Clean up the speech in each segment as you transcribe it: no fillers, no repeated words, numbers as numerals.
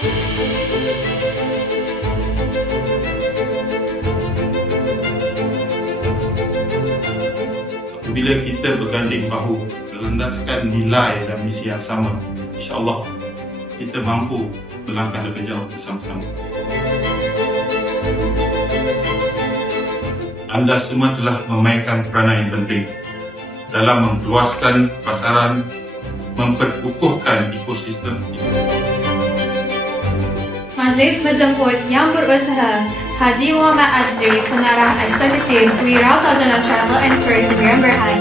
Bila kita berganding bahu, berlandaskan nilai dan misi yang sama, insya-Allah kita mampu melangkah lebih jauh bersama-sama. Anda semua telah memainkan peranan yang penting dalam meluaskan pasaran, memperkukuhkan ekosistem. Majlis menjemput yang berusaha Haji Muhammad Azri, Pengarah Eksekutif Wirasarjana Travel and Tourism yang Berhad.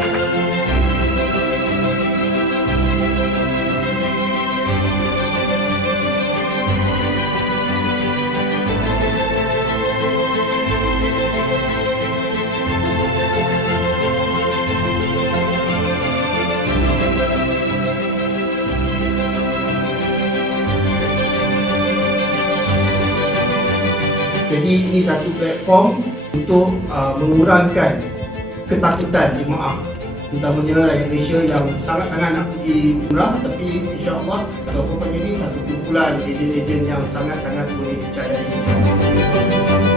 Jadi ini satu platform untuk mengurangkan ketakutan jemaah, terutamanya rakyat Malaysia yang sangat-sangat nak pergi umrah, tapi insya-Allah ataupun ini satu kumpulan ejen-ejen yang sangat-sangat boleh dipercayai, insya-Allah.